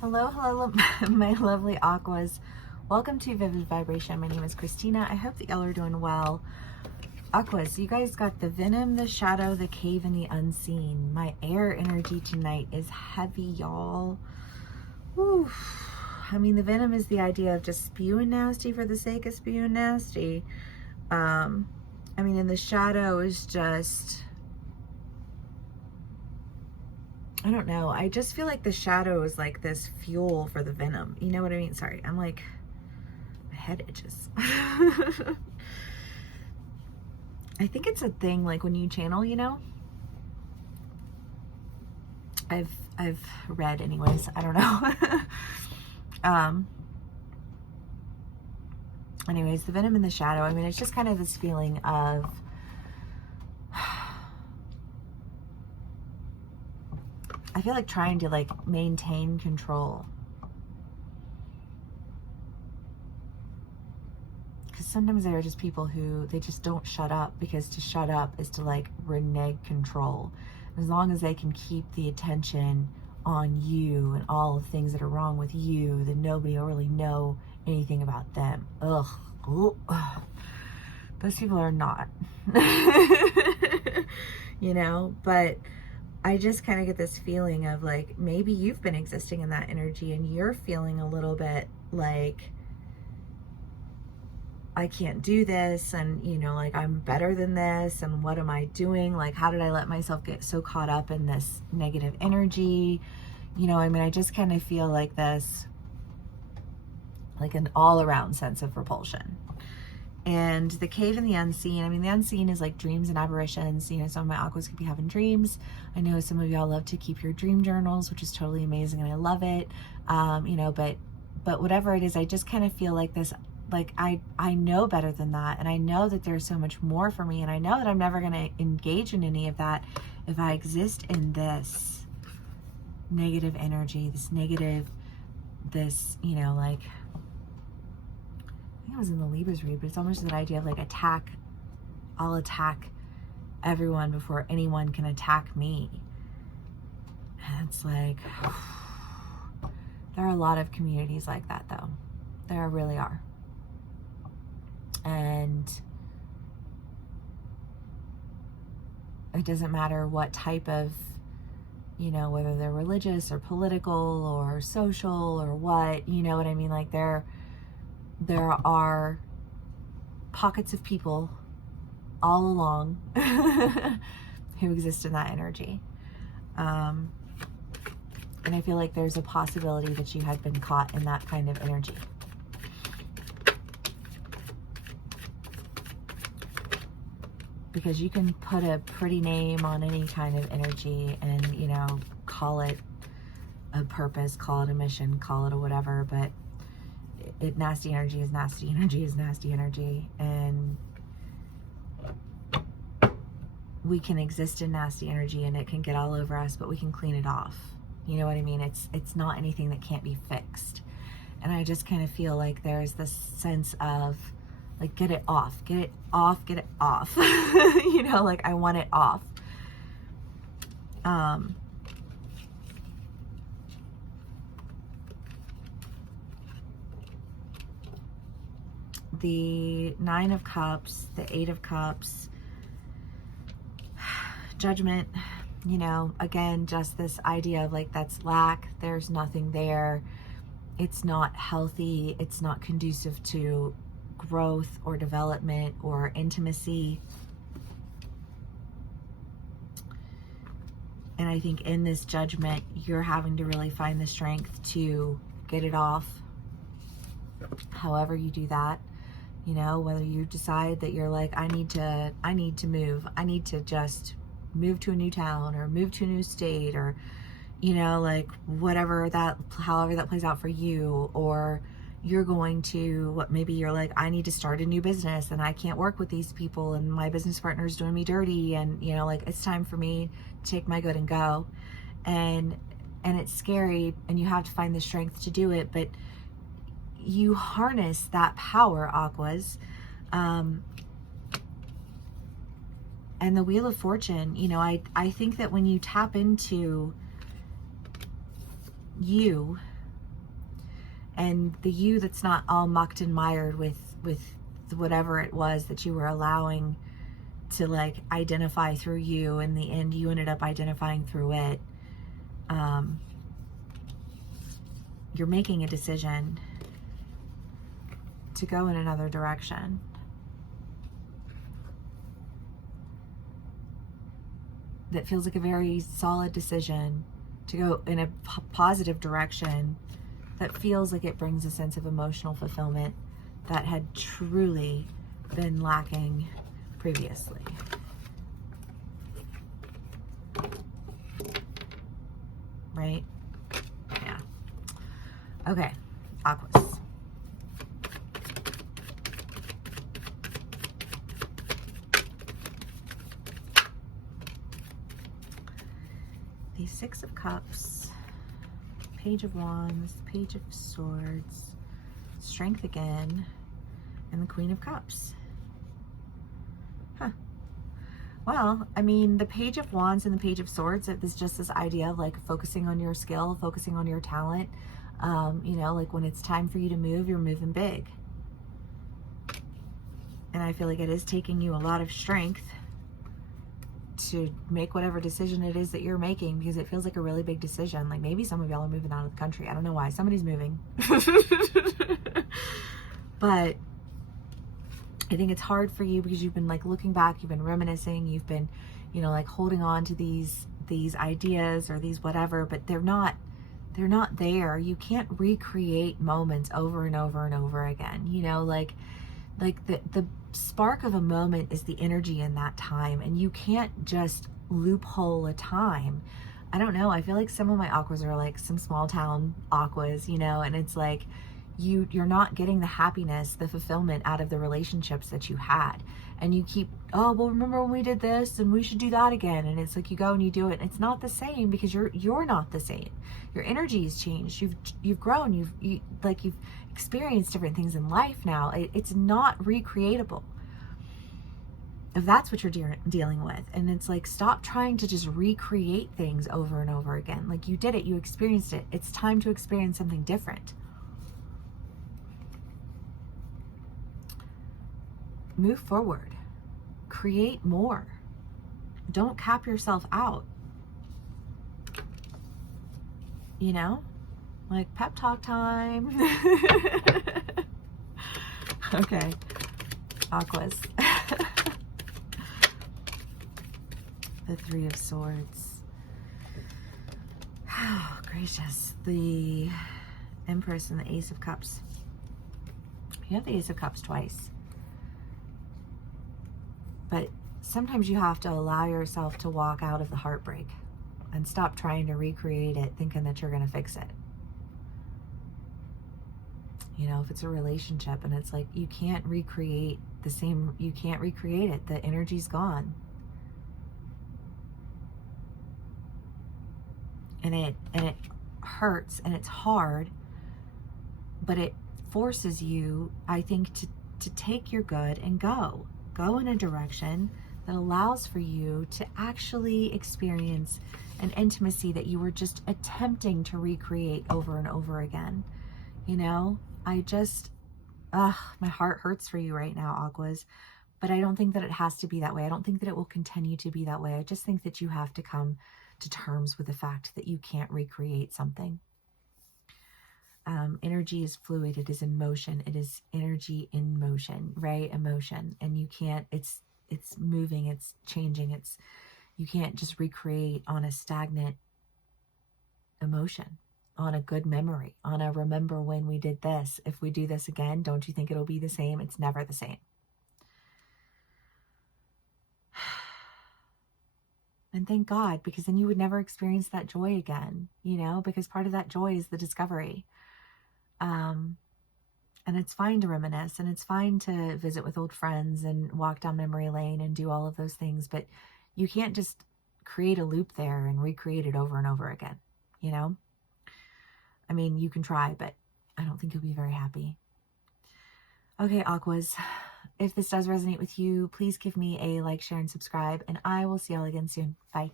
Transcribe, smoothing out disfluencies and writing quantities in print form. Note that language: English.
Hello, hello, my lovely aquas. Welcome to Vivid Vibration. My name is Christina. I hope that y'all are doing well. Aquas, you guys got the venom, the shadow, the cave, and the unseen. My air energy tonight is heavy, y'all. Whew. I mean, the venom is the idea of just spewing nasty for the sake of spewing nasty. I mean, and the shadow is just... I don't know. I just feel like the shadow is like this fuel for the venom. You know what I mean? Sorry, I'm like, my head itches. I think it's a thing like when you channel, you know? I've read anyways. I don't know. Anyways, the venom in the shadow. I mean, it's just kind of this feeling of I feel like trying to like maintain control. Because sometimes there are just people who, they just don't shut up, because to shut up is to like renege control. As long as they can keep the attention on you and all the things that are wrong with you, then nobody will really know anything about them. Ugh. Ugh. Those people are not. You know, but I just kind of get this feeling of like, maybe you've been existing in that energy and you're feeling a little bit like, I can't do this, and you know, like I'm better than this, and what am I doing? Like, how did I let myself get so caught up in this negative energy? You know, I mean, I just kind of feel like this, like an all-around sense of repulsion. And the cave and the unseen, I mean, the unseen is like dreams and aberrations. You know, some of my aquas could be having dreams. I know some of y'all love to keep your dream journals, which is totally amazing, and I love it. You know, but whatever it is, I just kind of feel like this, like I know better than that, and I know that there's so much more for me, and I know that I'm never going to engage in any of that if I exist in this negative energy, this negative, this, you know, like, I was in the Libras read, but it's almost that idea of like attack. I'll attack everyone before anyone can attack me. And it's like, there are a lot of communities like that though. There really are. And it doesn't matter what type of, you know, whether they're religious or political or social or what, you know what I mean? Like there are pockets of people all along who exist in that energy. And I feel like there's a possibility that you had been caught in that kind of energy. Because you can put a pretty name on any kind of energy and, you know, call it a purpose, call it a mission, call it a whatever, but nasty energy is nasty energy is nasty energy, and we can exist in nasty energy and it can get all over us, but we can clean it off. You know what I mean? It's not anything that can't be fixed. And I just kind of feel like there's this sense of like, get it off, get it off, get it off. You know, like I want it off. The Nine of Cups, the Eight of Cups, Judgment, you know, again, just this idea of like, that's lack, there's nothing there, it's not healthy, it's not conducive to growth or development or intimacy. And I think in this Judgment, you're having to really find the strength to get it off. However you do that, you know, whether you decide that you're like, I need to move, I need to just move to a new town or move to a new state, or, you know, like whatever that, however that plays out for you, or you're going to, what, maybe you're like, I need to start a new business and I can't work with these people and my business partner is doing me dirty, and, you know, like it's time for me to take my good and go. And it's scary and you have to find the strength to do it, but you harness that power, aquas. And the Wheel of Fortune, you know, I think that when you tap into you And the you that's not all mucked and mired with whatever it was that you were allowing to like identify through you, in the end you ended up identifying through it. You're making a decision to go in another direction. That feels like a very solid decision to go in a positive direction, that feels like it brings a sense of emotional fulfillment that had truly been lacking previously. Right? Yeah. Okay, Aquarius. The Six of Cups, Page of Wands, Page of Swords, Strength again, and the Queen of Cups. Huh. Well, I mean, the Page of Wands and the Page of Swords is just this idea of like focusing on your skill, focusing on your talent. You know, like when it's time for you to move, you're moving big. And I feel like it is taking you a lot of strength to make whatever decision it is that you're making, because it feels like a really big decision. Like maybe some of y'all are moving out of the country. I don't know why. Somebody's moving. But I think it's hard for you because you've been like looking back, you've been reminiscing, you've been, you know, like holding on to these ideas or these whatever, but they're not there. You can't recreate moments over and over and over again. You know, like the spark of a moment is the energy in that time, and you can't just loophole a time. I don't know. I feel like some of my aquas are like some small town aquas, you know, and it's like you're not getting the happiness, the fulfillment out of the relationships that you had. And you keep, oh, well, remember when we did this and we should do that again. And it's like you go and you do it. And it's not the same because you're not the same. Your energy has changed. You've grown. You've experienced different things in life now. It's not recreatable, if that's what you're dealing with. And it's like, stop trying to just recreate things over and over again. Like you did it, you experienced it. It's time to experience something different. Move forward, create more. Don't cap yourself out. You know, like pep talk time. Okay, Aquas. The Three of Swords. Oh, gracious. The Empress and the Ace of Cups. You have the Ace of Cups twice. But sometimes you have to allow yourself to walk out of the heartbreak and stop trying to recreate it, thinking that you're going to fix it. You know, if it's a relationship and it's like, you can't recreate the same, you can't recreate it. The energy's gone. And it hurts and it's hard, but it forces you, I think, to take your good and go in a direction that allows for you to actually experience an intimacy that you were just attempting to recreate over and over again. You know, I just, my heart hurts for you right now, Aquas, but I don't think that it has to be that way. I don't think that it will continue to be that way. I just think that you have to come to terms with the fact that you can't recreate something. Energy is fluid. It is in motion. It is energy in motion, right? Emotion. And you can't, it's moving, it's changing. You can't just recreate on a stagnant emotion, on a good memory, on a remember when we did this. If we do this again, don't you think it'll be the same? It's never the same. And thank God, because then you would never experience that joy again, you know, because part of that joy is the discovery. And it's fine to reminisce, and it's fine to visit with old friends and walk down memory lane and do all of those things, but you can't just create a loop there and recreate it over and over again, you know? I mean, you can try, but I don't think you'll be very happy. Okay, Aquas, if this does resonate with you, please give me a like, share, and subscribe, and I will see y'all again soon. Bye.